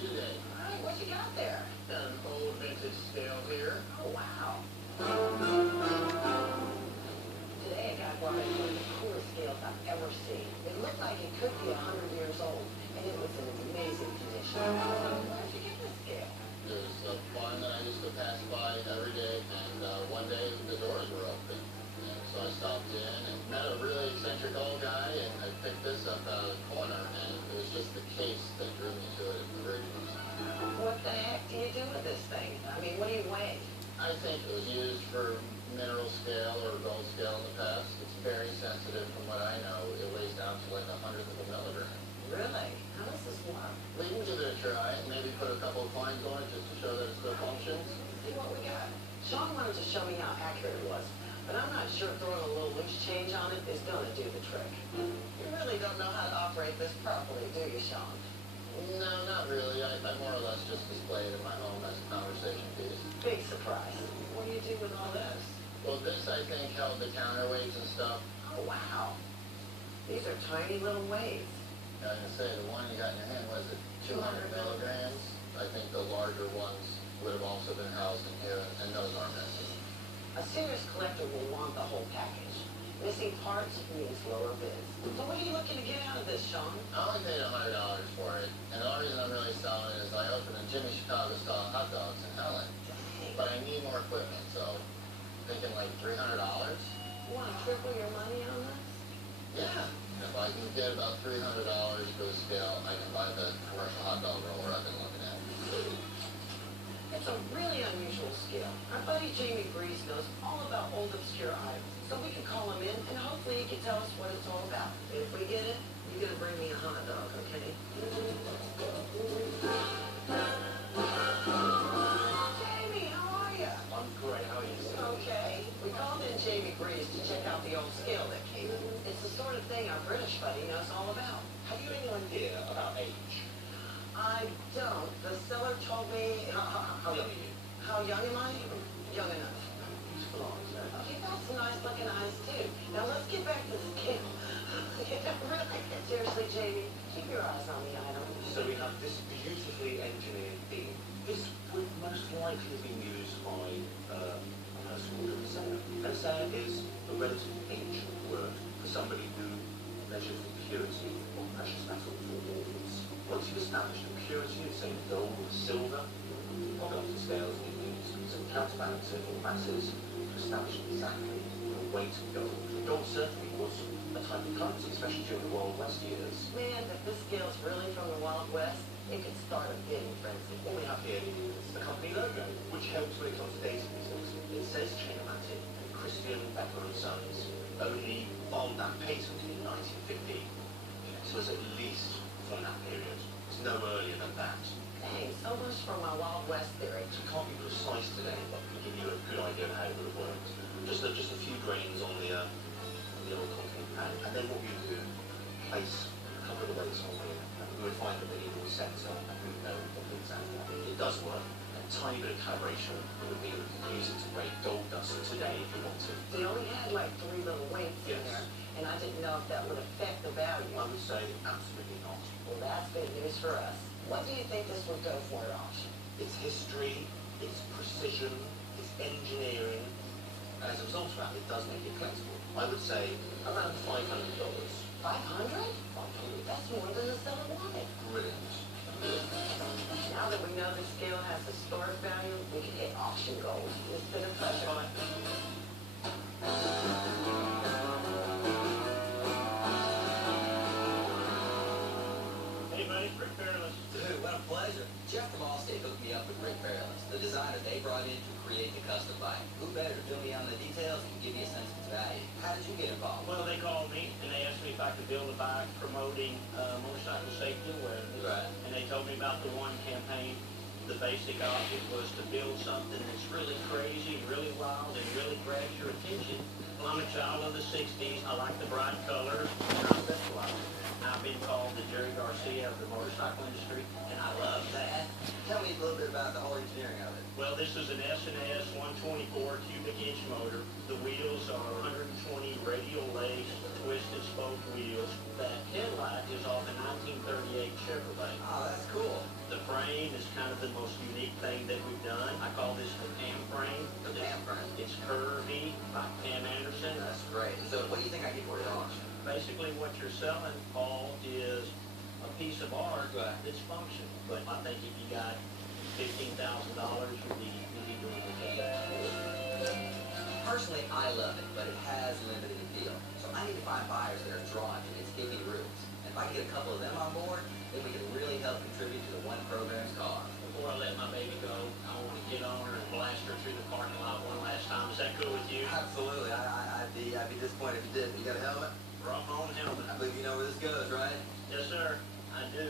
you today? All right, what you got there? Got an old vintage scale here. Oh, wow. Today I got one of the coolest scales I've ever seen. It looked like it could be 100 years old, and it was in amazing condition. Where'd you get this scale? There's a farm that I used to pass by every day, and one day the doors were open. And so I stopped in and met a really eccentric old guy, and I picked this up out of the corner, and it was just the case that drew me to it at the very least. What the heck do you do with this thing? I mean, what do you weigh? I think it was used for mineral scale or gold scale in the past. It's very sensitive from what I know. It weighs down to like 100th of a milligram. Really? How does this work? We can give it a try, maybe put a couple of coins on it just to show that it still functions. See what we got. Sean wanted to show me how accurate it was, but I'm not sure throwing a little loose change on it is going to do the trick. You really don't know how to operate this properly, do you, Sean? No, not really. I more or less just display it in my home as a conversation piece. Big surprise. What do you do with all this? Well, this, I think, held the counterweights and stuff. Oh, wow. These are tiny little weights. I was going to say, the one you got in your hand, was it 200 milligrams? I think the larger ones would have also been housed in here, and those aren't missing. A serious collector will want the whole package. Missing parts means lower bids. So what are you looking to get out of this, Sean? I only paid $100 for it, and the only reason I'm really selling it is I opened a Jimmy Chicago style hot dogs in Helen. Dang. But I need more equipment, so thinking like $300. You want to triple your money on this? Yeah. If I can get about $300 for the scale, I can buy the commercial hot dog roller I've been looking at. It's a really unusual scale. Our buddy Jamie Breeze knows all about old obscure items, so we can call him in and hopefully he can tell us what it's all about. If we get it, you're gonna bring me a hot dog, okay? Jamie, how are you? I'm great, how are you? Okay. We called in Jamie Breeze to check out the old scale that came in. It's the sort of thing our British buddy knows all about. Have you any idea about age? I don't. The seller told me... How young are you? How young am I? Young enough. Beautiful eyes, eh? Oh, you've got some nice looking eyes too. Now let's get back to the scale. Really, seriously, Jamie, keep your eyes on the item. So we have this beautifully engineered beam. This would most likely have been used by a person called a Hussain. A Hussain is a relatively ancient word for somebody who measures the purity of precious metal for ornaments. Once you've established the purity of, say, gold or silver, on the scales you use some counterbalancing or masses to establish exactly the weight of gold. Gold certainly was a type of currency, especially during the Wild West years. Man, if this scale's really from the Wild West, it could start a bidding frenzy. What we have here is the company logo, which helps when it comes to dating results. It says Chainamatic, and Christian Becker and Sons only filed that patent in 1950. So it's at least from that period. It's no earlier than that. Dang, so much for my Wild West theory. So it can't be precise today, but we can give you a good idea of how it would have worked. Just a few grains on the old concrete pad, and then what we would do, place a couple of the weights on here, and we would find the medieval centre, and we would know what the exact one. It does work. A tiny bit of calibration would be use it to weigh gold dust today if you want to. They only had like 3 little weights in Yes. there, and I didn't know if that would affect the value. I would say absolutely not. Well, that's good news for us. What do you think this would go for at auction? It's history, it's precision, it's engineering, and as a result of that, it does make it collectible. I would say around $500. 500? 500. That's more than the seller wanted. Brilliant. Now that we know the scale has historic value, we can hit auction gold. It's been a pleasure. Hey, buddy, Rick Fairless. Dude, what a pleasure. Jeff from Allstate hooked me up with Rick Fairless, the designer they brought in to create the custom bike. Who better to fill me on the details and give me a sense of its value? How did you get involved? Well, they called me and they asked me if I could build a bike promoting motorcycle safety awareness. Right. And they told me about the one campaign. The basic object was to build something that's really crazy, really wild, and really grabs your attention. Well, I'm a child of the 60s. I like the bright colors, and I specialize in that. I've been called the Jerry Garcia of the motorcycle industry, and I love that. Tell me a little bit about the whole engineering of it. Well, this is an S&S 124 cubic inch motor. The wheels are 120 radial laced, twisted spoke wheels. That headlight is off a 1938 Chevrolet. Oh, that's cool. The frame is kind of the most unique thing that we've done. I call this the Pam frame. The Pam frame. It's curvy by Pam Anderson. That's great. So what do you think I get for it at launch? Basically what you're selling, Paul, is a piece of art Right. that's functional. But I think if you got $15,000, you'd be doing it. Personally, I love it, but it has limited appeal. So I need to find buyers that are drawn to its hippie roots. And if I can get a couple of them on board, then we can really help contribute to the One program's cause. Before I let my baby go, I want to get on her and blast her through the parking lot one last time. Is that cool with you? Absolutely. I'd be disappointed if you didn't. You got a helmet? Rock on helmet. I believe you know where this goes, right? Yes, sir. I do.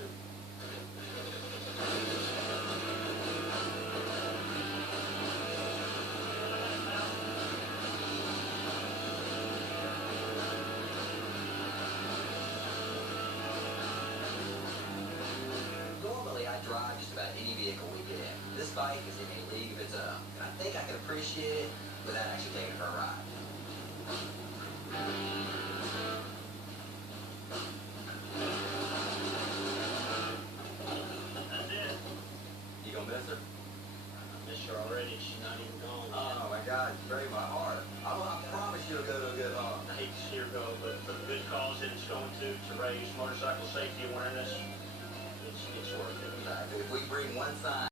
Normally, I drive just about any vehicle we get in. This bike is in a league of its own, and I think I can appreciate it without actually taking it for a ride. That's it. You gonna miss her? I miss her already. She's not even gone yet. Oh my God, you break my heart. I promise you'll go to a good home. I hate to see her go, but for the good cause that it's going to raise motorcycle safety awareness, it's worth it. If we bring one sign